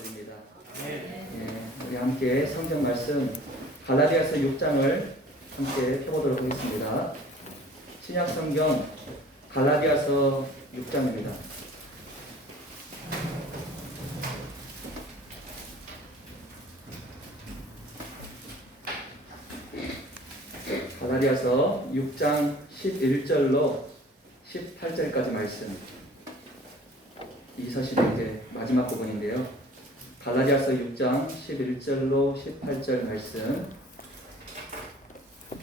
축하드립니다. 우리 함께 성경 말씀 갈라디아서 6장을 함께 펴보도록 하겠습니다. 신약 성경 갈라디아서 6장입니다. 갈라디아서 6장 11절로 18절까지 말씀. 이 서신의 이제 마지막 부분인데요. 갈라디아서 6장 11절로 18절 말씀.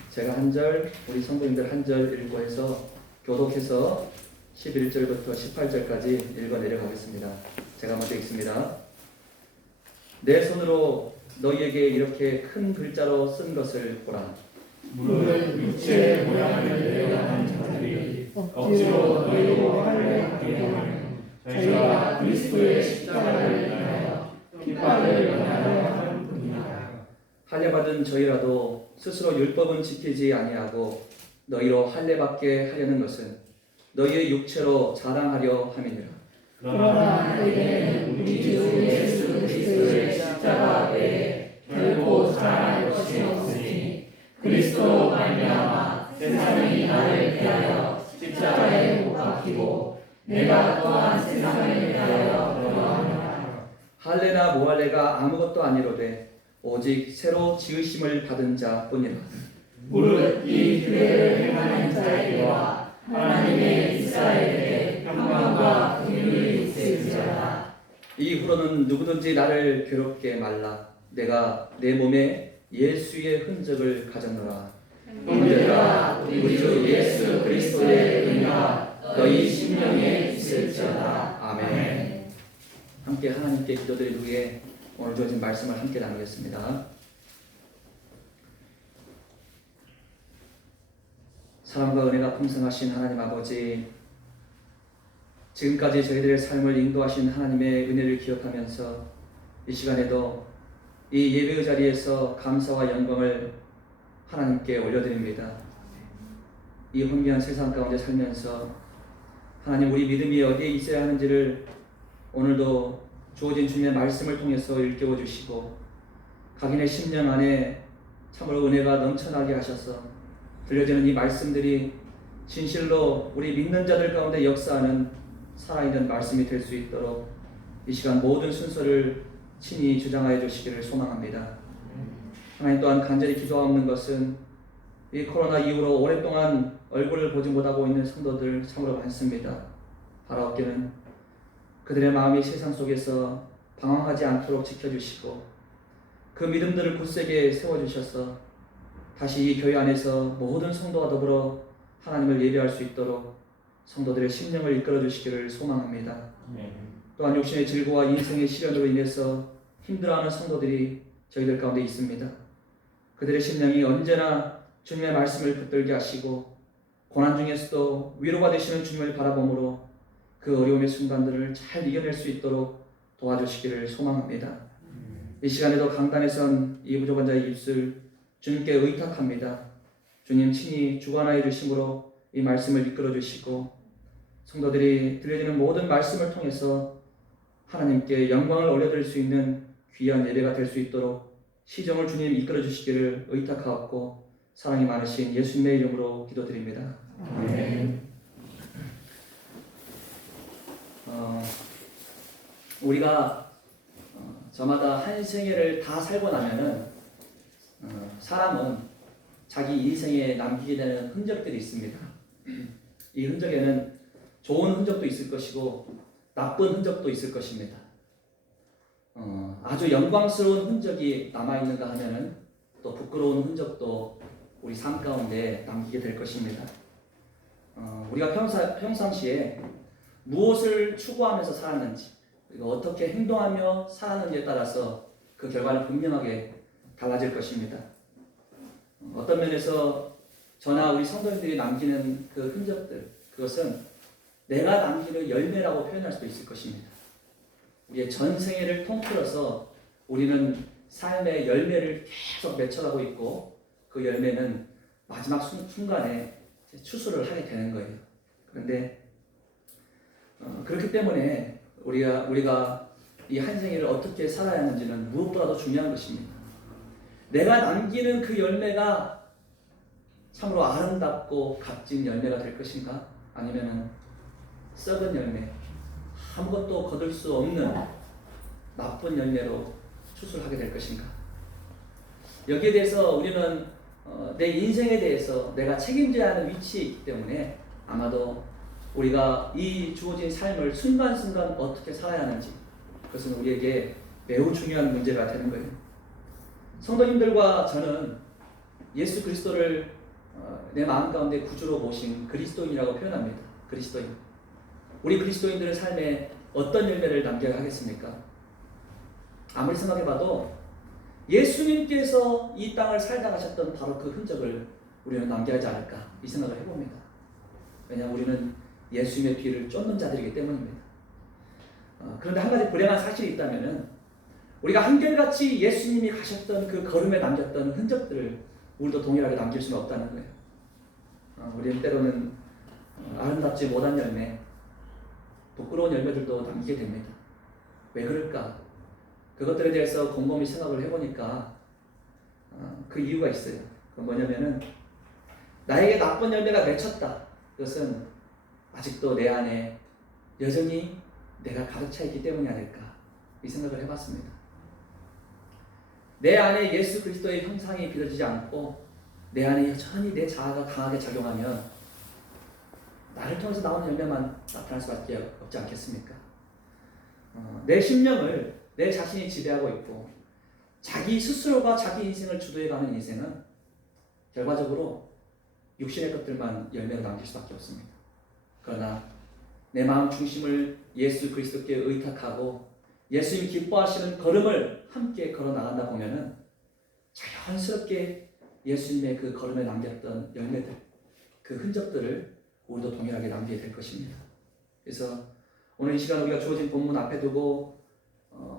제가 한 절, 우리 성도님들 한 절 읽고 해서 교독해서 11절부터 18절까지 읽어 내려가겠습니다. 제가 먼저 읽습니다. 내 손으로 너희에게 이렇게 큰 글자로 쓴 것을 보라. 무릇 육체의 모양을 내려가는 자들이 억지로 너희로 할례하게 하면 저희가 그리스도의 십자가를 위하여 핍박을 면하려 하는 뿐이라. 할례받은 저희라도 스스로 율법은 지키지 아니하고 너희로 할례받게 하려는 것은 너희의 육체로 자랑하려 함이니라. 그러나 너희는 우리 주 예수 그리스도의 십자가 외에 결코 자랑할 것이 없으니 그리스도로 말미암아 세상이 나를 위하여 십자가에 못 박히고 내가 또한 세상을 위하여 그러하노라. 할례나 무할례가 아무것도 아니로되 오직 새로 지으심을 받은 자뿐이라. 무릇 이 규례를 행하는 자에게와 하나님의 이스라엘에게 평강과 긍휼이 있을지어다. 이후로는 누구든지 나를 괴롭게 말라. 내가 내 몸에 예수의 흔적을 가졌노라. 형제들아, 우리 주 예수 그리스도의 은혜가 너희 심령에 있을지어다. 아멘. 함께 하나님께 기도드리기 위해 오늘 주어진 말씀을 함께 나누겠습니다. 사랑과 은혜가 풍성하신 하나님 아버지, 지금까지 저희들의 삶을 인도하신 하나님의 은혜를 기억하면서 이 시간에도 이 예배의 자리에서 감사와 영광을 하나님께 올려드립니다. 이 혼미한 세상 가운데 살면서 하나님, 우리 믿음이 어디에 있어야 하는지를 오늘도 주어진 주님의 말씀을 통해서 일깨워 주시고 각인의 심령 안에 참으로 은혜가 넘쳐나게 하셔서 들려지는 이 말씀들이 진실로 우리 믿는 자들 가운데 역사하는 살아있는 말씀이 될 수 있도록 이 시간 모든 순서를 친히 주장하여 주시기를 소망합니다. 하나님, 또한 간절히 기도하옵는 것은 이 코로나 이후로 오랫동안 얼굴을 보지 못하고 있는 성도들 참으로 많습니다. 바라옵기는 그들의 마음이 세상 속에서 방황하지 않도록 지켜주시고 그 믿음들을 굳세게 세워주셔서 다시 이 교회 안에서 모든 성도와 더불어 하나님을 예배할 수 있도록 성도들의 심령을 이끌어 주시기를 소망합니다. 또한 육신의 질고와 인생의 시련으로 인해서 힘들어하는 성도들이 저희들 가운데 있습니다. 그들의 심령이 언제나 주님의 말씀을 붙들게 하시고 고난 중에서도 위로가 되시는 주님을 바라보므로 그 어려움의 순간들을 잘 이겨낼 수 있도록 도와주시기를 소망합니다. 이 시간에도 강단에 선 이 부족한 자의 입술 주님께 의탁합니다. 주님 친히 주관하여 주심으로 이 말씀을 이끌어 주시고 성도들이 들려지는 모든 말씀을 통해서 하나님께 영광을 올려드릴 수 있는 귀한 예배가 될 수 있도록 시정을 주님 이끌어 주시기를 의탁하옵고 사랑이 많으신 예수님의 이름으로 기도드립니다. 아멘. 우리가 저마다 한 생애를 다 살고 나면은 사람은 자기 인생에 남기게 되는 흔적들이 있습니다. 이 흔적에는 좋은 흔적도 있을 것이고 나쁜 흔적도 있을 것입니다. 아주 영광스러운 흔적이 남아있는가 하면은 또 부끄러운 흔적도 우리 삶 가운데 남기게 될 것입니다. 우리가 평상시에 무엇을 추구하면서 살았는지 그리고 어떻게 행동하며 살았는지에 따라서 그 결과는 분명하게 달라질 것입니다. 어떤 면에서 저나 우리 성도님들이 남기는 그 흔적들, 그것은 내가 남기는 열매라고 표현할 수도 있을 것입니다. 우리의 전생애를 통틀어서 우리는 삶의 열매를 계속 맺혀가고 있고 그 열매는 마지막 순간에 추수를 하게 되는 거예요. 그런데 그렇기 때문에 우리가 이 한 생애를 어떻게 살아야 하는지는 무엇보다도 중요한 것입니다. 내가 남기는 그 열매가 참으로 아름답고 값진 열매가 될 것인가? 아니면 썩은 열매, 아무것도 거둘 수 없는 나쁜 열매로 추수하게 될 것인가? 여기에 대해서 우리는 내 인생에 대해서 내가 책임져야 하는 위치에 있기 때문에 아마도 우리가 이 주어진 삶을 순간순간 어떻게 살아야 하는지, 그것은 우리에게 매우 중요한 문제가 되는 거예요. 성도님들과 저는 예수 그리스도를 내 마음 가운데 구주로 모신 그리스도인이라고 표현합니다. 그리스도인. 우리 그리스도인들의 삶에 어떤 열매를 남겨야 하겠습니까? 아무리 생각해봐도 예수님께서 이 땅을 살다 가셨던 바로 그 흔적을 우리는 남겨야 하지 않을까, 이 생각을 해봅니다. 왜냐하면 우리는 예수님의 피를 쫓는 자들이기 때문입니다. 그런데 한 가지 불행한 사실이 있다면 우리가 한결같이 예수님이 가셨던 그 걸음에 남겼던 흔적들을 우리도 동일하게 남길 수는 없다는 거예요. 우리는 때로는 아름답지 못한 열매, 부끄러운 열매들도 남기게 됩니다. 왜 그럴까? 그것들에 대해서 곰곰이 생각을 해보니까 그 이유가 있어요. 그건 뭐냐면은 나에게 나쁜 열매가 맺혔다. 그것은 아직도 내 안에 여전히 내가 가득 차 있기 때문이 아닐까, 이 생각을 해봤습니다. 내 안에 예수 그리스도의 형상이 빚어지지 않고 내 안에 여전히 내 자아가 강하게 작용하면 나를 통해서 나오는 열매만 나타날 수밖에 없지 않겠습니까? 내 심령을 내 자신이 지배하고 있고 자기 스스로가 자기 인생을 주도해가는 인생은 결과적으로 육신의 것들만 열매로 남길 수밖에 없습니다. 그러나 내 마음 중심을 예수 그리스도께 의탁하고 예수님이 기뻐하시는 걸음을 함께 걸어 나간다 보면은 자연스럽게 예수님의 그 걸음에 남겼던 열매들, 그 흔적들을 우리도 동일하게 남기게 될 것입니다. 그래서 오늘 이 시간 우리가 주어진 본문 앞에 두고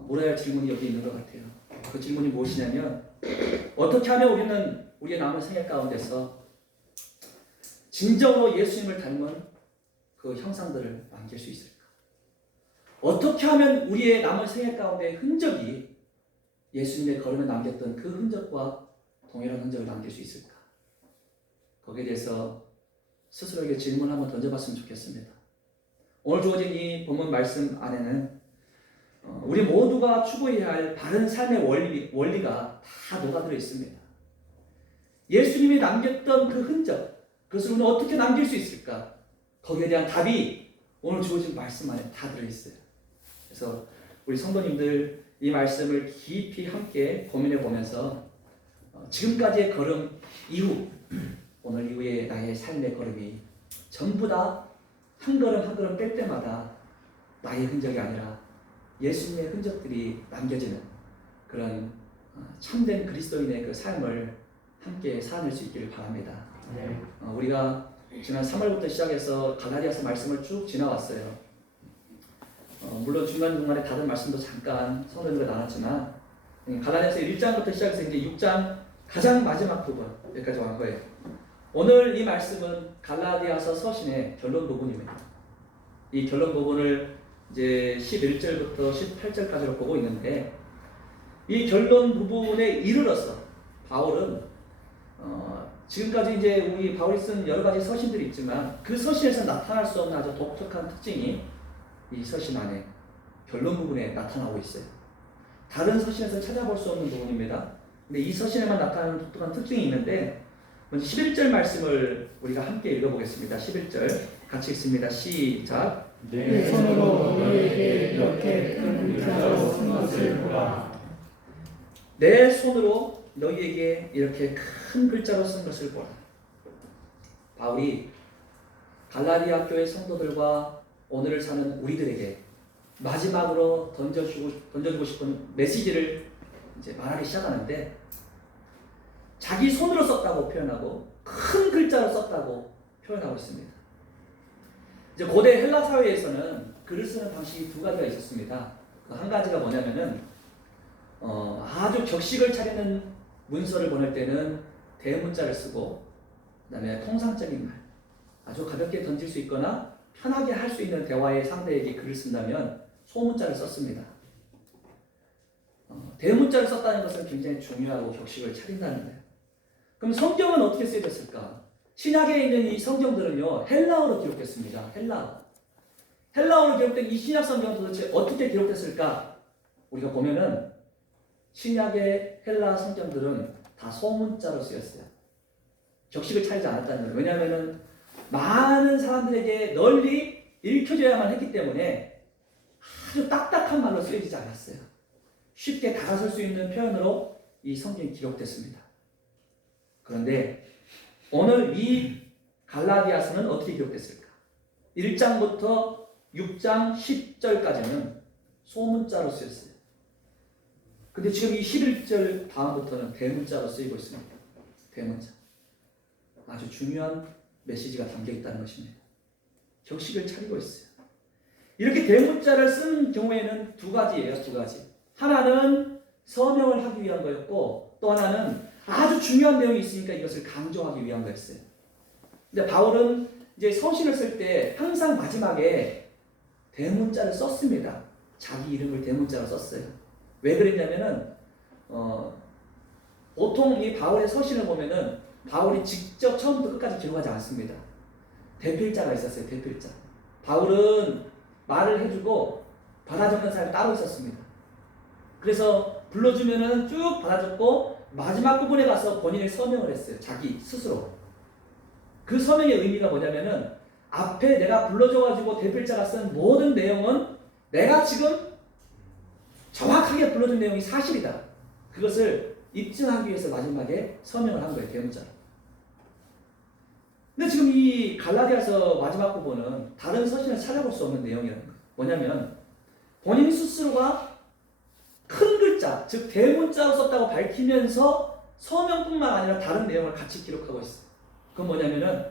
물어야 할 질문이 여기 있는 것 같아요. 그 질문이 무엇이냐면, 어떻게 하면 우리는 우리의 남은 생애 가운데서 진정으로 예수님을 닮은 그 형상들을 남길 수 있을까? 어떻게 하면 우리의 남은 생애 가운데 흔적이 예수님의 걸음에 남겼던 그 흔적과 동일한 흔적을 남길 수 있을까? 거기에 대해서 스스로에게 질문 한번 던져봤으면 좋겠습니다. 오늘 주어진 이 본문 말씀 안에는 우리 모두가 추구해야 할 바른 삶의 원리가 다 녹아들어 있습니다. 예수님이 남겼던 그 흔적, 그것을 우리는 어떻게 남길 수 있을까? 거기에 대한 답이 오늘 주어진 말씀 안에 다 들어있어요. 그래서 우리 성도님들 이 말씀을 깊이 함께 고민해 보면서 지금까지의 걸음 이후, 오늘 이후에 나의 삶의 걸음이 전부 다 한 걸음 한 걸음 뺄 때마다 나의 흔적이 아니라 예수님의 흔적들이 남겨지는 그런 참된 그리스도인의 그 삶을 함께 살아낼 수 있기를 바랍니다. 우리가 지난 3월부터 시작해서 갈라디아서 말씀을 쭉 지나왔어요. 물론 중간중간에 다른 말씀도 잠깐 성도님들과 나눴지만 갈라디아서 1장부터 시작해서 이제 6장 가장 마지막 부분 여기까지 온 거예요. 오늘 이 말씀은 갈라디아서 서신의 결론 부분입니다. 이 결론 부분을 이제 11절부터 18절까지로 보고 있는데, 이 결론 부분에 이르러서 바울은 지금까지 이제 우리 바울이 쓴 여러 가지 서신들이 있지만 그 서신에서 나타날 수 없는 아주 독특한 특징이 이 서신 안에 결론 부분에 나타나고 있어요. 다른 서신에서 찾아볼 수 없는 부분입니다. 근데 이 서신에만 나타나는 독특한 특징이 있는데, 먼저 11절 말씀을 우리가 함께 읽어보겠습니다. 11절 같이 읽습니다. 시작. 내 손으로 너희에게 이렇게 큰 글자로 쓴 것을 보라. 내 손으로 너희에게 이렇게 큰 글자로 쓴 것을 보라. 바울이 갈라디아 교회 성도들과 오늘을 사는 우리들에게 마지막으로 던져주고 싶은 메시지를 이제 말하기 시작하는데, 자기 손으로 썼다고 표현하고 큰 글자로 썼다고 표현하고 있습니다. 이제 고대 헬라 사회에서는 글을 쓰는 방식이 두 가지가 있었습니다. 그 한 가지가 뭐냐면은 아주 격식을 차리는 문서를 보낼 때는 대문자를 쓰고, 그다음에 통상적인 말, 아주 가볍게 던질 수 있거나 편하게 할 수 있는 대화의 상대에게 글을 쓴다면 소문자를 썼습니다. 대문자를 썼다는 것은 굉장히 중요하고 격식을 차린다는 거예요. 그럼 성경은 어떻게 쓰여졌을까? 신약에 있는 이 성경들은요, 헬라어로 기록됐습니다. 헬라어로 기록된 이 신약 성경은 도대체 어떻게 기록됐을까? 우리가 보면은 신약의 헬라 성경들은 다 소문자로 쓰였어요. 격식을 차리지 않았다는 거예요. 왜냐하면은 많은 사람들에게 널리 읽혀져야만 했기 때문에 아주 딱딱한 말로 쓰여지지 않았어요. 쉽게 다가설 수 있는 표현으로 이 성경이 기록됐습니다. 그런데 오늘 이 갈라디아서는 어떻게 기록됐을까? 1장부터 6장 10절까지는 소문자로 쓰였어요. 근데 지금 이 11절 다음부터는 대문자로 쓰이고 있습니다. 대문자. 아주 중요한 메시지가 담겨 있다는 것입니다. 격식을 차리고 있어요. 이렇게 대문자를 쓰는 경우에는 두 가지예요. 두 가지. 하나는 서명을 하기 위한 거였고 또 하나는 아주 중요한 내용이 있으니까 이것을 강조하기 위한 거였어요. 근데 바울은 이제 서신을 쓸 때 항상 마지막에 대문자를 썼습니다. 자기 이름을 대문자로 썼어요. 왜 그랬냐면은 보통 이 바울의 서신을 보면은 바울이 직접 처음부터 끝까지 기록하지 않습니다. 대필자가 있었어요. 대필자. 바울은 말을 해주고 받아 적는 사람이 따로 있었습니다. 그래서 불러주면은 쭉 받아 적고 마지막 부분에 가서 본인의 서명을 했어요. 자기 스스로. 그 서명의 의미가 뭐냐면은 앞에 내가 불러줘가지고 대필자가 쓴 모든 내용은 내가 지금 정확하게 불러준 내용이 사실이다. 그것을 입증하기 위해서 마지막에 서명을 한 거예요. 대문자로. 근데 지금 이 갈라디아서 마지막 부분은 다른 서신을 찾아볼 수 없는 내용이라는 거예요. 뭐냐면 본인 스스로가 큰 글자, 즉 대문자로 썼다고 밝히면서 서명뿐만 아니라 다른 내용을 같이 기록하고 있어요. 그건 뭐냐면은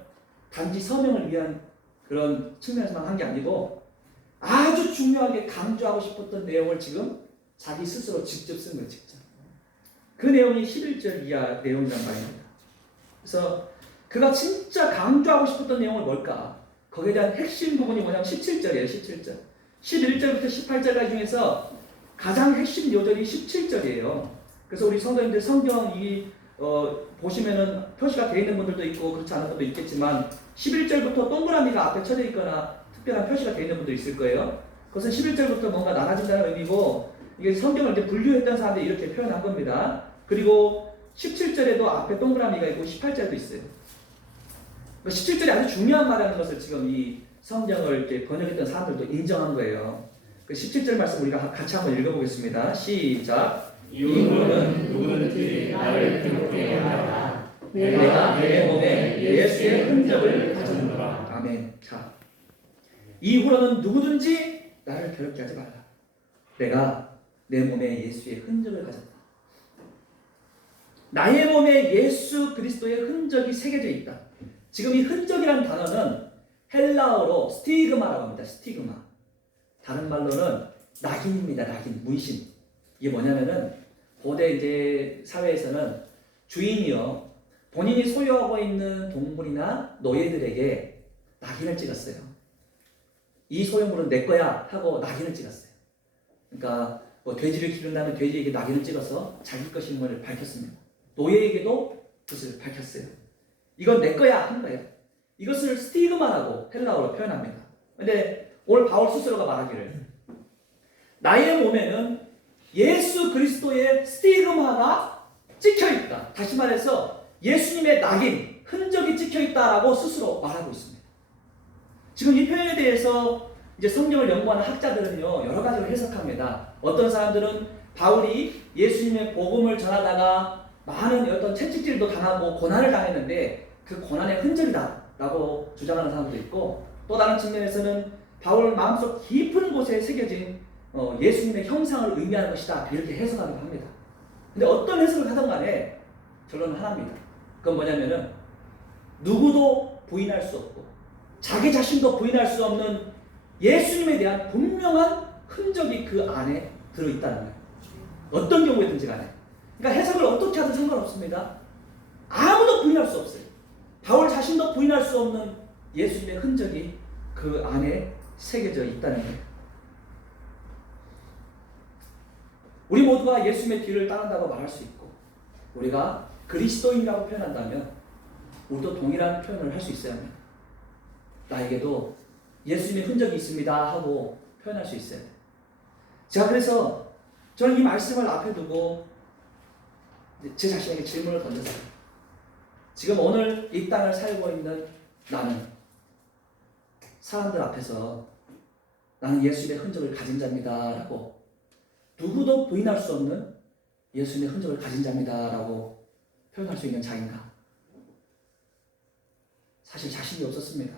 단지 서명을 위한 그런 측면에서만 한 게 아니고 아주 중요하게 강조하고 싶었던 내용을 지금 자기 스스로 직접 쓴 거예요. 직접. 그 내용이 11절 이하 내용이란 말입니다. 그래서 그가 진짜 강조하고 싶었던 내용은 뭘까? 거기에 대한 핵심 부분이 뭐냐면 17절이에요. 17절. 11절부터 18절까지 중에서 가장 핵심 요절이 17절이에요. 그래서 우리 성도님들 성경 보시면은 표시가 되어 있는 분들도 있고 그렇지 않은 분도 있겠지만 11절부터 동그라미가 앞에 쳐져 있거나 특별한 표시가 되어 있는 분도 있을 거예요. 그것은 11절부터 뭔가 나눠진다는 의미고 이게 성경을 이제 분류했던 사람들이 이렇게 표현한 겁니다. 그리고 17절에도 앞에 동그라미가 있고 18절도 있어요. 17절이 아주 중요한 말이라는 것을 지금 이 성경을 이렇게 번역했던 사람들도 인정한 거예요. 그 17절 말씀 우리가 같이 한번 읽어보겠습니다. 시작. 이후로는 누구든지 나를 기록하게 하라. 내가 내 몸에 예수의 흔적을 가졌노라. 아멘. 자, 이후로는 누구든지 나를 괴롭게 하지 말라. 내가 내 몸에 예수의 흔적을 가졌다. 나의 몸에 예수 그리스도의 흔적이 새겨져 있다. 지금 이 흔적이라는 단어는 헬라어로 스티그마라고 합니다. 스티그마. 다른 말로는 낙인입니다. 낙인, 문신. 이게 뭐냐면은 고대 이제 사회에서는 주인이요 본인이 소유하고 있는 동물이나 노예들에게 낙인을 찍었어요. 이 소유물은 내 거야 하고 낙인을 찍었어요. 그러니까 뭐 돼지를 기른다면 돼지에게 낙인을 찍어서 자기 것인 것을 밝혔습니다. 노예에게도 그것을 밝혔어요. 이건 내 거야 한 거예요. 이것을 스티그마라고 헬라어로 표현합니다. 근데 오늘 바울 스스로가 말하기를 나의 몸에는 예수 그리스도의 스티그마가 찍혀있다. 다시 말해서 예수님의 낙인, 흔적이 찍혀있다라고 스스로 말하고 있습니다. 지금 이 표현에 대해서 이제 성경을 연구하는 학자들은요 여러 가지로 해석합니다. 어떤 사람들은 바울이 예수님의 복음을 전하다가 많은 어떤 채찍질도 당하고 고난을 당했는데 그 고난의 흔적이다 라고 주장하는 사람도 있고 또 다른 측면에서는 바울 마음속 깊은 곳에 새겨진 예수님의 형상을 의미하는 것이다 이렇게 해석하기도 합니다. 근데 어떤 해석을 하든 간에 결론은 하나입니다. 그건 뭐냐면은 누구도 부인할 수 없고 자기 자신도 부인할 수 없는 예수님에 대한 분명한 흔적이 그 안에 들어있다는 거예요. 어떤 경우에든지 간에. 그러니까 해석을 어떻게 하든 상관없습니다. 아무도 부인할 수 없어요. 바울 자신도 부인할 수 없는 예수님의 흔적이 그 안에 새겨져 있다는 거예요. 우리 모두가 예수님의 뒤를 따른다고 말할 수 있고 우리가 그리스도인이라고 표현한다면 우리도 동일한 표현을 할 수 있어야 합니다. 나에게도 예수님의 흔적이 있습니다 하고 표현할 수 있어야 돼요. 제가 그래서 저는 이 말씀을 앞에 두고 제 자신에게 질문을 던졌어요. 지금 오늘 이 땅을 살고 있는 나는 사람들 앞에서 나는 예수님의 흔적을 가진 자입니다 라고 누구도 부인할 수 없는 예수님의 흔적을 가진 자입니다 라고 표현할 수 있는 자인가? 사실 자신이 없었습니다.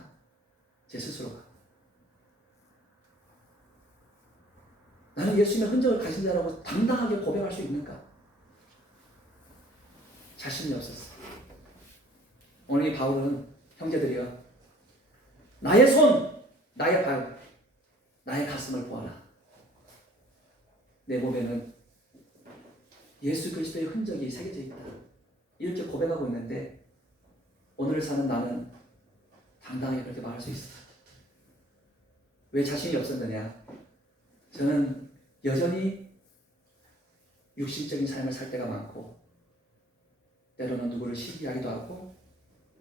제 스스로가. 나는 예수님의 흔적을 가진 자라고 당당하게 고백할 수 있는가? 자신이 없었어. 오늘 이 바울은 형제들이여 나의 손, 나의 발, 나의 가슴을 보아라. 내 몸에는 예수 그리스도의 흔적이 새겨져 있다. 이렇게 고백하고 있는데 오늘 사는 나는 당당하게 그렇게 말할 수 있어. 왜 자신이 없었느냐? 저는 여전히 육신적인 삶을 살 때가 많고 때로는 누구를 시기하기도 하고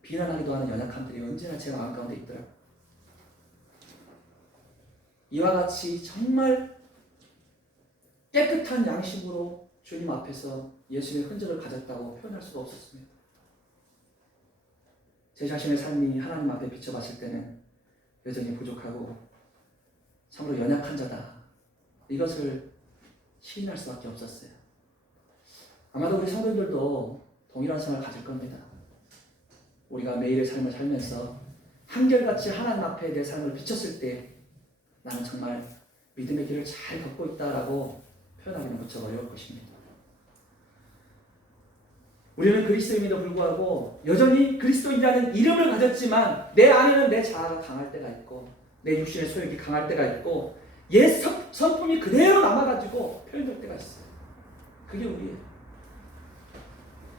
비난하기도 하는 연약함들이 언제나 제 마음 가운데 있더라고요. 이와 같이 정말 깨끗한 양심으로 주님 앞에서 예수님의 흔적을 가졌다고 표현할 수가 없었습니다. 제 자신의 삶이 하나님 앞에 비춰봤을 때는 여전히 부족하고 참으로 연약한 자다. 이것을 시인할 수밖에 없었어요. 아마도 우리 성도들도 동일한 생각을 가질 겁니다. 우리가 매일의 삶을 살면서 한결같이 하나님 앞에 내 삶을 비췄을 때 나는 정말 믿음의 길을 잘 걷고 있다라고 표현하기는 무척 어려울 것입니다. 우리는 그리스도인에도 불구하고 여전히 그리스도인이라는 이름을 가졌지만 내 안에는 내 자아가 강할 때가 있고 내 육신의 소욕이 강할 때가 있고 옛 성품이 그대로 남아가지고 표현될 때가 있어요. 그게 우리예요.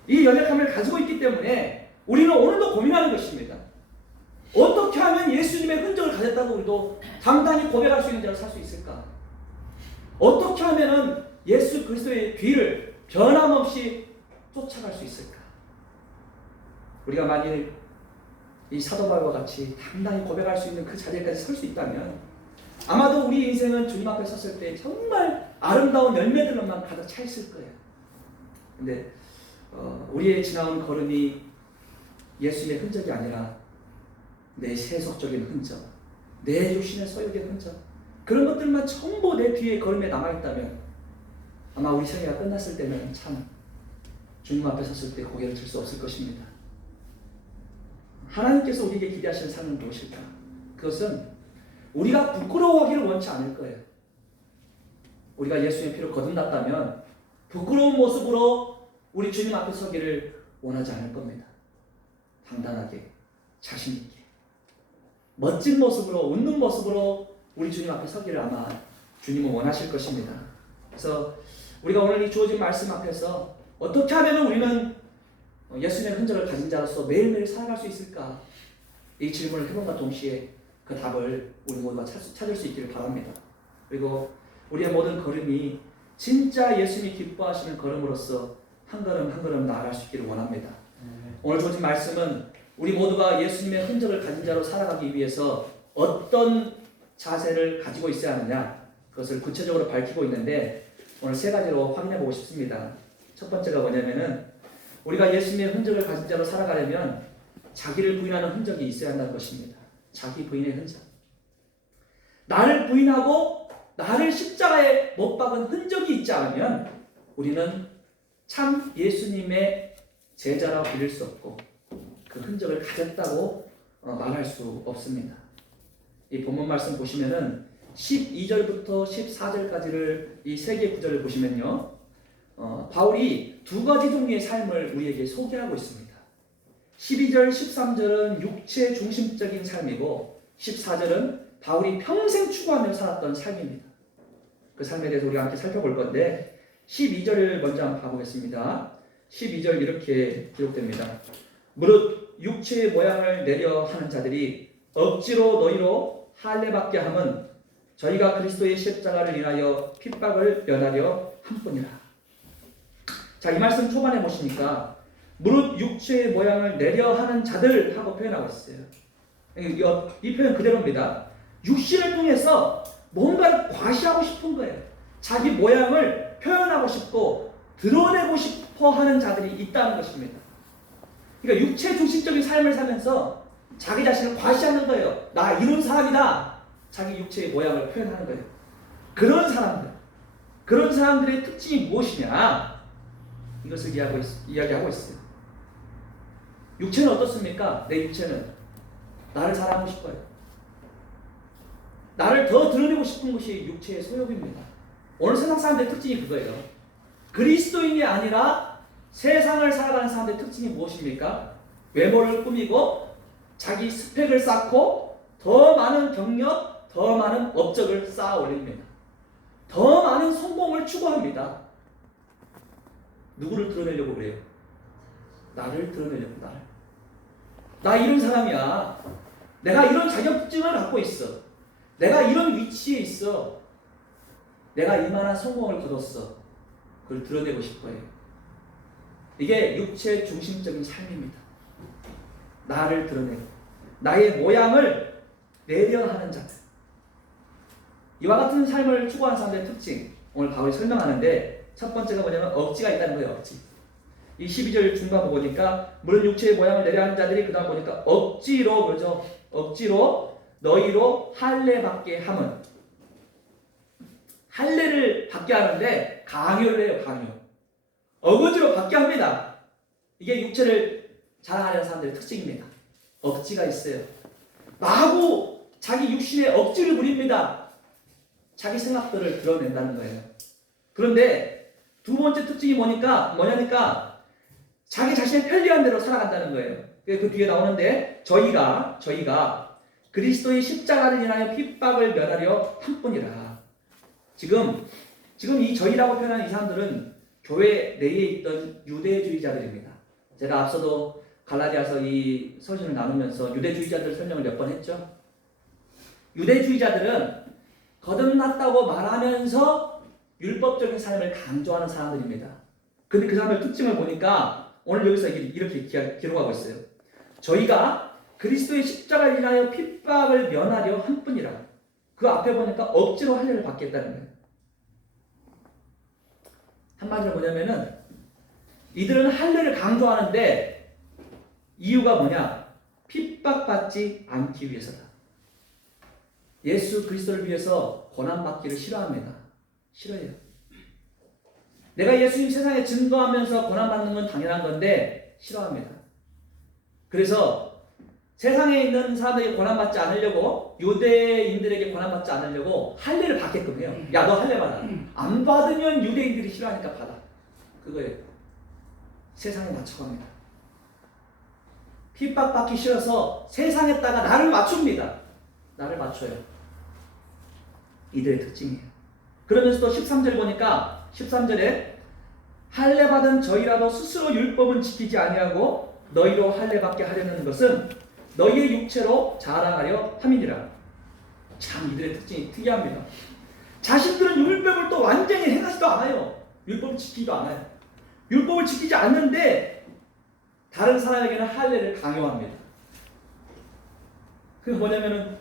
이 연약함을 가지고 있기 때문에 우리는 오늘도 고민하는 것입니다. 어떻게 하면 예수님의 흔적을 가졌다고 우리도 당당히 고백할 수 있는 자로 살 수 있을까? 어떻게 하면 예수 그리스도의 뒤를 변함없이 쫓아갈 수 있을까? 우리가 만일 이 사도 바울과 같이 당당히 고백할 수 있는 그 자리까지 설 수 있다면 아마도 우리 인생은 주님 앞에 섰을 때 정말 아름다운 열매들로만 가득 차 있을 거예요. 근데 우리의 지나온 걸음이 예수님의 흔적이 아니라 내 세속적인 흔적, 내 육신의 소욕의 흔적, 그런 것들만 전부 내 뒤에 걸음에 남아있다면 아마 우리 생애가 끝났을 때는 참 주님 앞에 섰을 때 고개를 들 수 없을 것입니다. 하나님께서 우리에게 기대하시는 삶은 무엇일까? 그것은 우리가 부끄러워하기를 원치 않을 거예요. 우리가 예수의 피로 거듭났다면 부끄러운 모습으로 우리 주님 앞에 서기를 원하지 않을 겁니다. 당당하게, 자신 있게, 멋진 모습으로, 웃는 모습으로 우리 주님 앞에 서기를 아마 주님은 원하실 것입니다. 그래서 우리가 오늘 이 주어진 말씀 앞에서 어떻게 하면 우리는 예수님의 흔적을 가진 자로서 매일매일 살아갈 수 있을까? 이 질문을 해본과 동시에 그 답을 우리 모두가 찾을 수 있기를 바랍니다. 그리고 우리의 모든 걸음이 진짜 예수님이 기뻐하시는 걸음으로서 한 걸음 한 걸음 나아갈 수 있기를 원합니다. 오늘 주어진 말씀은 우리 모두가 예수님의 흔적을 가진 자로 살아가기 위해서 어떤 자세를 가지고 있어야 하느냐, 그것을 구체적으로 밝히고 있는데 오늘 세 가지로 확인해 보고 싶습니다. 첫 번째가 뭐냐면은 우리가 예수님의 흔적을 가진 자로 살아가려면 자기를 부인하는 흔적이 있어야 한다는 것입니다. 자기 부인의 흔적. 나를 부인하고 나를 십자가에 못 박은 흔적이 있지 않으면 우리는 참 예수님의 제자라고 부를 수 없고 그 흔적을 가졌다고 말할 수 없습니다. 이 본문 말씀 보시면은 12절부터 14절까지를 이 세 개의 구절을 보시면요, 바울이 두 가지 종류의 삶을 우리에게 소개하고 있습니다. 12절, 13절은 육체 중심적인 삶이고 14절은 바울이 평생 추구하며 살았던 삶입니다. 그 삶에 대해서 우리가 함께 살펴볼 건데 12절을 먼저 한번 봐보겠습니다. 12절 이렇게 기록됩니다. 무릇 육체의 모양을 내려 하는 자들이 억지로 너희로 할례받게 함은 저희가 그리스도의 십자가를 인하여 핍박을 면하려 한 뿐이라. 자, 이 말씀 초반에 보시니까 무릇 육체의 모양을 내려 하는 자들 하고 표현하고 있어요. 이 표현 그대로입니다. 육신을 통해서 뭔가를 과시하고 싶은 거예요. 자기 모양을 표현하고 싶고 드러내고 싶어 하는 자들이 있다는 것입니다. 그러니까 육체 중심적인 삶을 살면서 자기 자신을 과시하는 거예요. 나 이런 사람이다. 자기 육체의 모양을 표현하는 거예요. 그런 사람들의 특징이 무엇이냐? 이것을 이야기하고 있어요. 육체는 어떻습니까? 내 육체는 나를 자랑하고 싶어요. 나를 더 드러내고 싶은 것이 육체의 소욕입니다. 오늘 세상 사람들의 특징이 그거예요. 그리스도인이 아니라 세상을 살아가는 사람들의 특징이 무엇입니까? 외모를 꾸미고 자기 스펙을 쌓고 더 많은 경력, 더 많은 업적을 쌓아 올립니다. 더 많은 성공을 추구합니다. 누구를 드러내려고 그래요? 나를 드러내려고, 나를. 나 이런 사람이야. 내가 이런 자격증을 갖고 있어. 내가 이런 위치에 있어. 내가 이만한 성공을 거뒀어. 그걸 드러내고 싶어요. 이게 육체 중심적인 삶입니다. 나를 드러내고 나의 모양을 내려하는 자들. 이와 같은 삶을 추구하는 사람들의 특징, 오늘 바울이 설명하는데 첫 번째가 뭐냐면 억지가 있다는 거예요. 억지. 이 12절 중반 보니까 물론 육체의 모양을 내려하는 자들이 그 다음 보니까 억지로 그러죠. 억지로 너희로 할례 받게 함은, 할례를 받게 하는데 강요를 해요. 강요. 어거지로 받게 합니다. 이게 육체를 자랑하려는 사람들의 특징입니다. 억지가 있어요. 마구 자기 육신에 억지를 부립니다. 자기 생각들을 드러낸다는 거예요. 그런데 두 번째 특징이 뭐냐니까 자기 자신의 편리한 대로 살아간다는 거예요. 그 뒤에 나오는데 저희가 그리스도의 십자가를 인하여 핍박을 면하려 한 뿐이라. 지금 이 저희라고 표현하는 이 사람들은 교회 내에 있던 유대주의자들입니다. 제가 앞서도 갈라디아서 이 서신을 나누면서 유대주의자들 설명을 몇 번 했죠. 유대주의자들은 거듭났다고 말하면서 율법적인 삶을 강조하는 사람들입니다. 근데 그 사람들 특징을 보니까 오늘 여기서 이렇게 기록하고 있어요. 저희가 그리스도의 십자가를 인하여 핍박을 면하려 한 뿐이라. 그 앞에 보니까 억지로 할례를 받겠다는 거예요. 한마디로 뭐냐면은 이들은 할례를 강조하는데 이유가 뭐냐? 핍박받지 않기 위해서다. 예수 그리스도를 위해서 고난받기를 싫어합니다. 싫어해요. 내가 예수님 세상에 증거하면서 고난받는 건 당연한 건데 싫어합니다. 그래서 세상에 있는 사람들에게 고난받지 않으려고, 유대인들에게 고난받지 않으려고 할례를 받게끔 해요. 야, 너 할례 받아. 안 받으면 유대인들이 싫어하니까 받아. 그거예요. 세상에 맞춰갑니다. 핍박받기 싫어서 세상에다가 나를 맞춥니다. 나를 맞춰요. 이들의 특징이에요. 그러면서 또 13절 보니까 13절에 할례 받은 저희라도 스스로 율법은 지키지 아니하고 너희로 할례 받게 하려는 것은 너희의 육체로 자랑하려 함이니라. 참 이들의 특징이 특이합니다. 자신들은 율법을 또 완전히 행하지도 않아요. 율법을 지키지도 않아요. 율법을 지키지 않는데 다른 사람에게는 할례를 강요합니다. 그게 뭐냐면은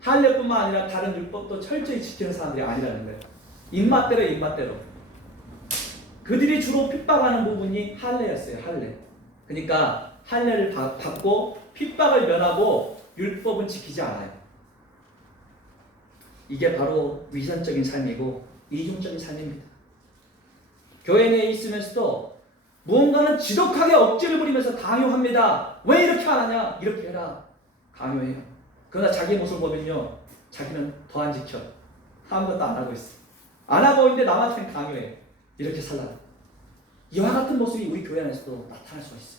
할례뿐만 아니라 다른 율법도 철저히 지키는 사람들이 아니라는 거예요. 입맛대로. 그들이 주로 핍박하는 부분이 할례였어요. 할례. 그러니까 할례를 받고 핍박을 면하고 율법은 지키지 않아요. 이게 바로 위선적인 삶이고 이중적인 삶입니다. 교회 내에 있으면서도 무언가는 지독하게 억지를 부리면서 강요합니다. 왜 이렇게 안 하냐? 이렇게 해라. 강요해요. 그러나 자기의 모습을 보면요, 자기는 더 안 지켜. 아무것도 안 하고 있어. 안 하고 있는데 남한테는 강요해. 이렇게 살라. 이와 같은 모습이 우리 교회 안에서도 나타날 수가 있어요.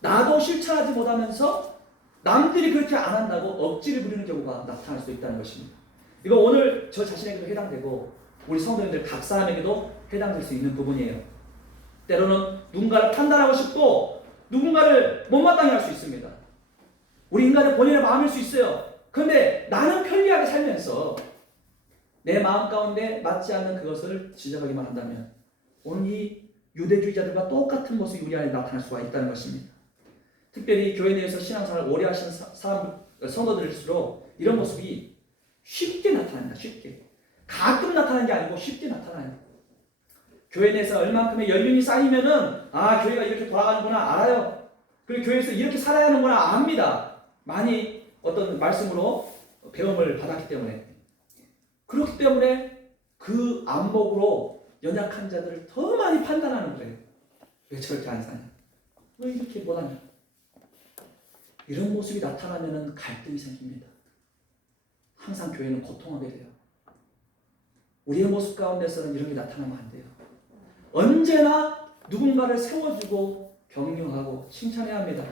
나도 실천하지 못하면서 남들이 그렇게 안 한다고 억지를 부리는 경우가 나타날 수 있다는 것입니다. 이거 오늘 저 자신에게도 해당되고 우리 성도님들 각 사람에게도 해당될 수 있는 부분이에요. 때로는 누군가를 판단하고 싶고 누군가를 못마땅해 할 수 있습니다. 우리 인간은 본인의 마음일 수 있어요. 그런데 나는 편리하게 살면서 내 마음 가운데 맞지 않는 그것을 지적하기만 한다면 오늘 이 유대주의자들과 똑같은 모습이 우리 안에 나타날 수가 있다는 것입니다. 특별히 교회 내에서 신앙생활을 오래 하시는 성도들일수록 이런 모습이 쉽게 나타납니다. 쉽게. 가끔 나타나는 게 아니고 쉽게 나타나요. 교회 내에서 얼만큼의 연륜이 쌓이면은 교회가 이렇게 돌아가는구나 알아요. 그리고 교회에서 이렇게 살아야 하는구나 압니다. 많이 어떤 말씀으로 배움을 받았기 때문에. 그렇기 때문에 그 안목으로 연약한 자들을 더 많이 판단하는 거예요. 왜 저렇게 안 사냐? 왜 이렇게 못하냐? 이런 모습이 나타나면 갈등이 생깁니다. 항상 교회는 고통하게 돼요. 우리의 모습 가운데서는 이런 게 나타나면 안 돼요. 언제나 누군가를 세워주고 격려하고 칭찬해야 합니다.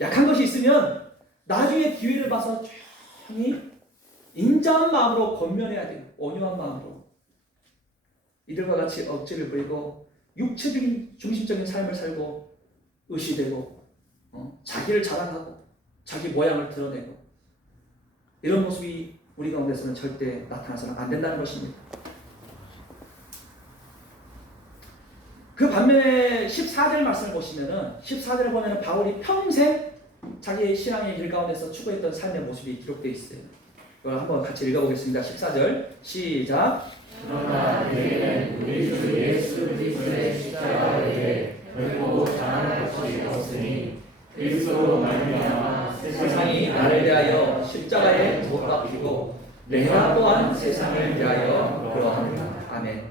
약한 것이 있으면 나중에 기회를 봐서 조용히 인자한 마음으로 권면해야 돼요. 온유한 마음으로. 이들과 같이 억지를 부리고 육체적인 중심적인 삶을 살고 의시되고 자기를 자랑하고 자기 모양을 드러내고 이런 모습이 우리 가운데서는 절대 나타나서는 안 된다는 것입니다. 그 반면에 14절 말씀을 보시면은 14절을 보면은 바울이 평생 자기의 신앙의 길 가운데서 추구했던 삶의 모습이 기록되어 있어요. 이걸 한번 같이 읽어보겠습니다. 14절 시작. 그러나 너희는 우리 주 예수 그리스도의 십자가 외에 결코 자랑할 것이 없으니 그리스도로 말미암아 세상이 나를 대하여 십자가에 못 박히고 내가 또한 세상을 대하여 그러합니다. 아멘.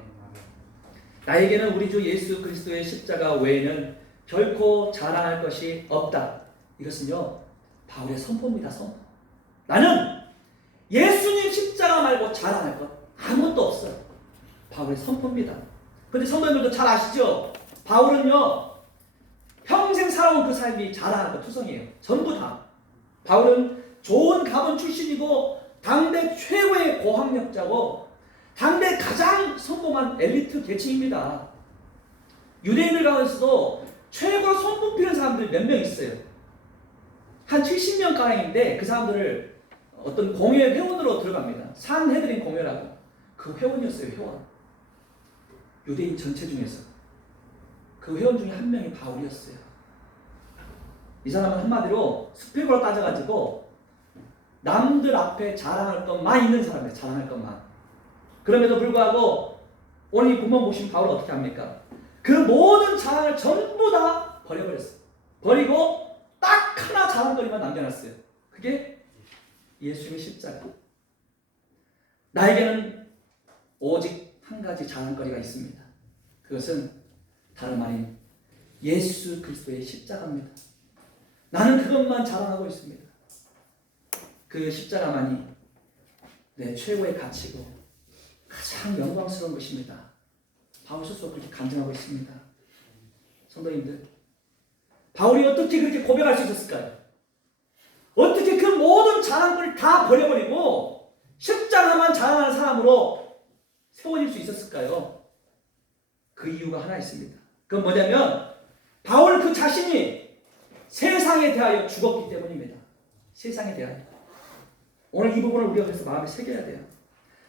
나에게는 우리 주 예수 그리스도의 십자가 외에는 결코 자랑할 것이 없다. 이것은요 바울의 선포입니다. 선포. 나는 예수님 십자가 말고 자랑할 것 아무것도 없어요. 바울의 선포입니다. 그런데 성도님들도 잘 아시죠? 바울은요 평생 살아온 그 삶이 자랑할 것 투성이에요. 전부 다. 바울은 좋은 가문 출신이고 당대 최고의 고학력자고 당대 가장 성공한 엘리트 계층입니다. 유대인들 가운데서도 최고로 손꼽히는 사람들이 몇 명 있어요. 한 70명 가량인데 그 사람들을 어떤 공회 회원으로 들어갑니다. 산헤드린 공회라고. 그 회원이었어요. 회원. 유대인 전체 중에서. 그 회원 중에 한 명이 바울이었어요. 이 사람은 한마디로 스펙으로 따져가지고 남들 앞에 자랑할 것만 있는 사람이에요. 자랑할 것만. 그럼에도 불구하고 오늘 이 본문 보시면 바울은 어떻게 합니까? 그 모든 자랑을 전부 다 버려버렸어요. 버리고 딱 하나 자랑거리만 남겨놨어요. 그게 예수님의 십자가. 나에게는 오직 한 가지 자랑거리가 있습니다. 그것은 다름 아닌 예수 그리스도의 십자가입니다. 나는 그것만 자랑하고 있습니다. 그 십자가만이 내 최고의 가치고 가장 영광스러운 것입니다. 바울 스스로 그렇게 간증하고 있습니다. 성도님들, 바울이 어떻게 그렇게 고백할 수 있었을까요? 어떻게 그 모든 자랑을 다 버려버리고 십자가만 자랑하는 사람으로 세워질 수 있었을까요? 그 이유가 하나 있습니다. 그건 뭐냐면 바울 그 자신이 세상에 대하여 죽었기 때문입니다. 세상에 대하여. 오늘 이 부분을 우리가 그래서 마음에 새겨야 돼요.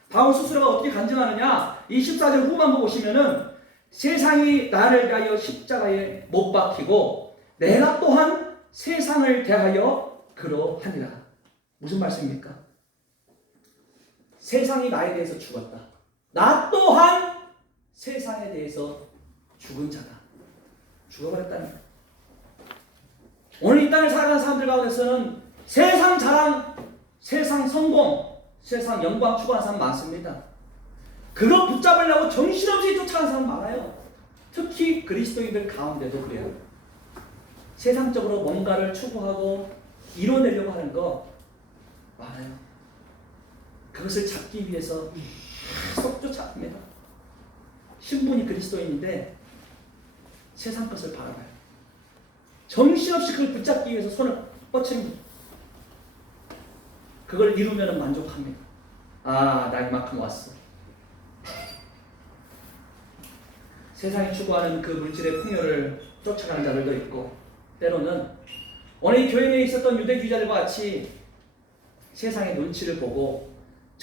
바울 스스로가 어떻게 간증하느냐? 이 14절 후반부 보시면은 세상이 나를 대하여 십자가에 못 박히고 내가 또한 세상을 대하여 그러하니라. 무슨 말씀입니까? 세상이 나에 대해서 죽었다. 나 또한 세상에 대해서 죽은 자다. 죽어버렸다는 거예요. 오늘 이 땅을 살아가는 사람들 가운데서는 세상 자랑, 세상 성공, 세상 영광 추구하는 사람 많습니다. 그거 붙잡으려고 정신없이 쫓아가는 사람 많아요. 특히 그리스도인들 가운데도 그래요. 세상적으로 뭔가를 추구하고 이뤄내려고 하는 거 많아요. 그것을 잡기 위해서 계속 쫓아갑니다. 신분이 그리스도인인데 세상 것을 바라봐요. 정신없이 그걸 붙잡기 위해서 손을 뻗칩니다. 그걸 이루면 만족합니다. 아, 나 이만큼 왔어. 세상이 추구하는 그 물질의 풍요를 쫓아가는 자들도 있고 때로는 오늘 이 교회 내에 있었던 유대주의자들과 같이 세상의 눈치를 보고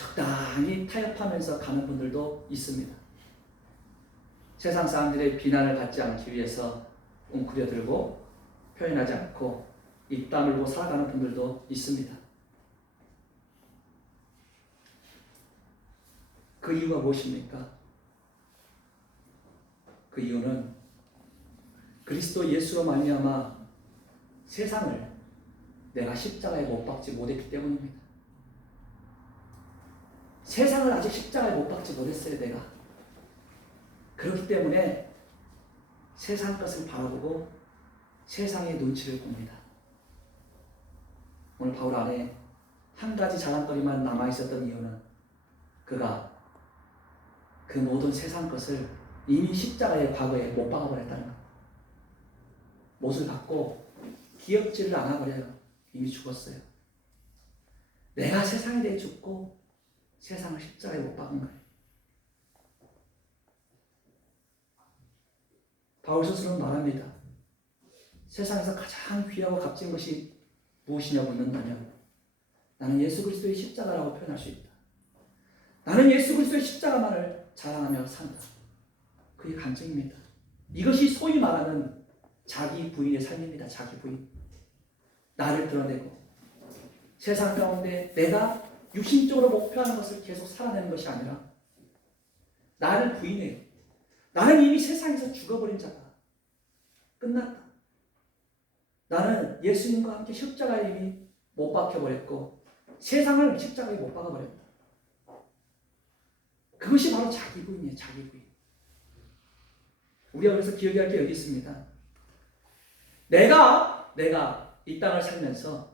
적당히 타협하면서 가는 분들도 있습니다. 세상 사람들의 비난을 받지 않기 위해서 웅크려들고 표현하지 않고 입 다물고 살아가는 분들도 있습니다. 그 이유가 무엇입니까? 그 이유는 그리스도 예수로 말미암아 세상을 내가 십자가에 못 박지 못했기 때문입니다. 세상을 아직 십자가에 못 박지 못했어요, 내가. 그렇기 때문에 세상 것을 바라보고 세상의 눈치를 봅니다. 오늘 바울 안에 한 가지 자랑거리만 남아있었던 이유는 그가 그 모든 세상 것을 이미 십자가의 과거에 못 박아버렸다는 것. 못을 갖고 기억지를 않아버려요. 이미 죽었어요. 내가 세상에 대해 죽고 세상을 십자가에 못 박은 거예요. 바울 스스로는 말합니다. 세상에서 가장 귀하고 값진 것이 무엇이냐고 묻는다면 나는 예수 그리스도의 십자가라고 표현할 수 있다. 나는 예수 그리스도의 십자가만을 자랑하며 산다. 그게 간증입니다. 이것이 소위 말하는 자기 부인의 삶입니다. 자기 부인. 나를 드러내고 세상 가운데 내가 육신적으로 목표하는 것을 계속 살아내는 것이 아니라 나를 부인해요. 나는 이미 세상에서 죽어버린 자다. 끝났다. 나는 예수님과 함께 십자가에 이미 못 박혀버렸고 세상을 십자가에 못 박아버렸다. 그것이 바로 자기 부인이에요. 자기 부인. 우리가 그래서 기억해야 할 게 여기 있습니다. 내가 이 땅을 살면서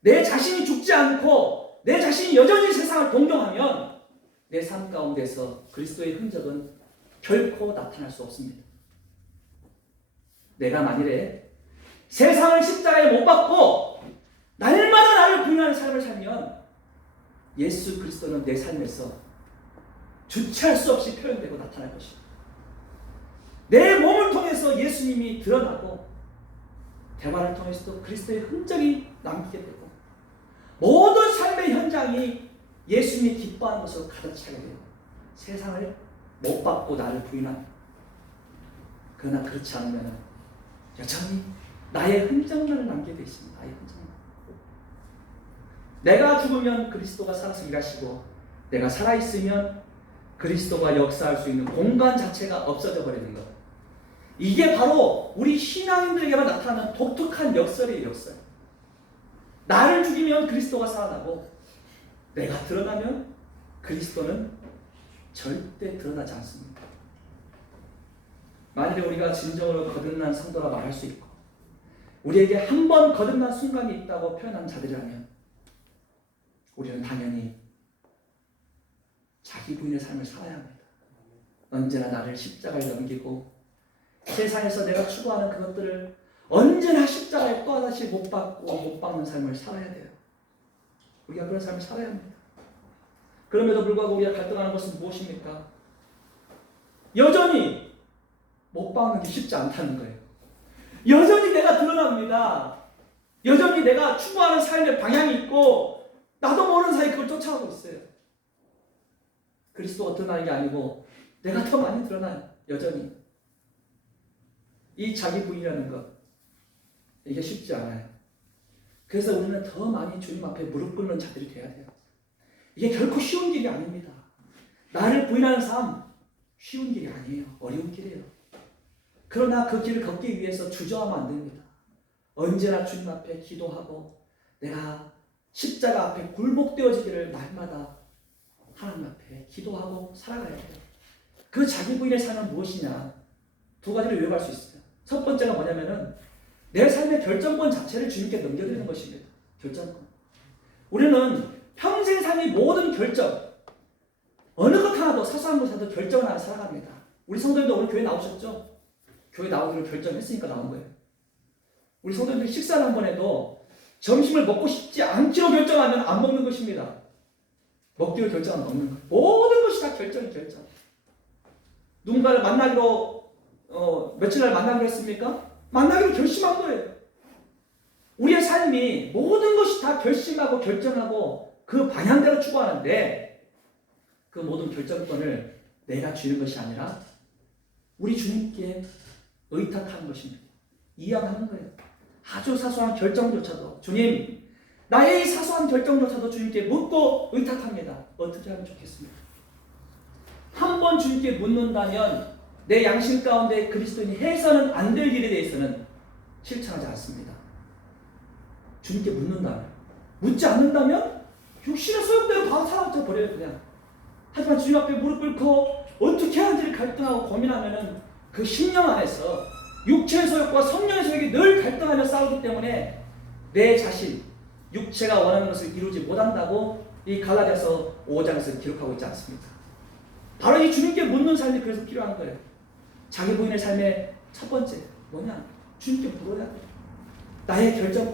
내 자신이 죽지 않고 내 자신이 여전히 세상을 동경하면 내 삶 가운데서 그리스도의 흔적은 결코 나타날 수 없습니다. 내가 만일에 세상을 십자가에 못 박고 날마다 나를 부인하는 삶을 살면 예수 그리스도는 내 삶에서 주체할 수 없이 표현되고 나타날 것입니다. 내 몸을 통해서 예수님이 드러나고 대화를 통해서도 그리스도의 흔적이 남기게 되고 모든 삶의 현장이 예수님이 기뻐하는 것으로 가득 차게 돼요. 세상을 못 받고 나를 부인합니다. 그러나 그렇지 않으면 여전히 나의 흔적만을 남게 되어 있습니다. 나의 흔적만. 내가 죽으면 그리스도가 살아서 일하시고 내가 살아있으면 그리스도가 역사할 수 있는 공간 자체가 없어져 버리는 것. 이게 바로 우리 신앙인들에게만 나타나는 독특한 역설이에요. 역설. 나를 죽이면 그리스도가 살아나고 내가 드러나면 그리스도는 절대 드러나지 않습니다. 만일에 우리가 진정으로 거듭난 성도라 말할 수 있고 우리에게 한 번 거듭난 순간이 있다고 표현한 자들이라면 우리는 당연히 자기 부인의 삶을 살아야 합니다. 언제나 나를 십자가에 넘기고 세상에서 내가 추구하는 그것들을 언제나 십자가에 또다시 못 박고 못 박는 삶을 살아야 돼요. 우리가 그런 삶을 살아야 합니다. 그럼에도 불구하고 우리가 갈등하는 것은 무엇입니까? 여전히 못 박는 게 쉽지 않다는 거예요. 여전히 내가 드러납니다. 여전히 내가 추구하는 삶의 방향이 있고 나도 모르는 사이에 그걸 쫓아가고 있어요. 그리스도가 드러나는 게 아니고 내가 더 많이 드러나요. 여전히. 이 자기 부인이라는 것 이게 쉽지 않아요. 그래서 우리는 더 많이 주님 앞에 무릎 꿇는 자들이 돼야 돼요. 이게 결코 쉬운 길이 아닙니다. 나를 부인하는 삶 쉬운 길이 아니에요. 어려운 길이에요. 그러나 그 길을 걷기 위해서 주저하면 안 됩니다. 언제나 주님 앞에 기도하고 내가 십자가 앞에 굴복되어지기를 날마다 하나님 앞에 기도하고 살아가야 돼요. 그 자기 부인의 삶은 무엇이냐? 두 가지를 요약할 수 있어요. 첫 번째가 뭐냐면은 내 삶의 결정권 자체를 주님께 넘겨드리는 것입니다. 결정권. 우리는 평생 삶의 모든 결정, 어느 것 하나도 사소한 것이라도 결정을 하며 살아갑니다. 우리 성도님도 오늘 교회 나오셨죠? 교회 나오기로 결정했으니까 나온 거예요. 우리 성도님들이 식사를 한 번 해도 점심을 먹고 싶지 않기로 결정하면 안 먹는 것입니다. 먹기로 결정하면 먹는 거예요. 모든 것이 다 결정. 누군가를 만나기로 며칠 날 만나기로 했습니까? 만나기로 결심한 거예요. 우리의 삶이 모든 것이 다 결심하고 결정하고 그 방향대로 추구하는데 그 모든 결정권을 내가 쥐는 것이 아니라 우리 주님께 의탁하는 것입니다. 이양하는 거예요. 아주 사소한 결정조차도 주님, 나의 이 사소한 결정조차도 주님께 묻고 의탁합니다. 어떻게 하면 좋겠습니까? 한 번 주님께 묻는다면 내 양심 가운데 그리스도인이 해서는 안 될 일에 대해서는 실천하지 않습니다. 주님께 묻는다면, 묻지 않는다면 육신의 소욕대로 바로 살아져 버려요 그냥. 하지만 주님 앞에 무릎 꿇고 어떻게 하는지를 갈등하고 고민하면은 그 심령 안에서 육체의 소욕과 성령의 소욕이 늘 갈등하며 싸우기 때문에 내 자신, 육체가 원하는 것을 이루지 못한다고 이 갈라디아서 5장에서 기록하고 있지 않습니까? 바로 이 주님께 묻는 삶이 그래서 필요한 거예요. 자기 부인의 삶의 첫 번째 뭐냐? 주님께 물어야 돼요. 나의 결정권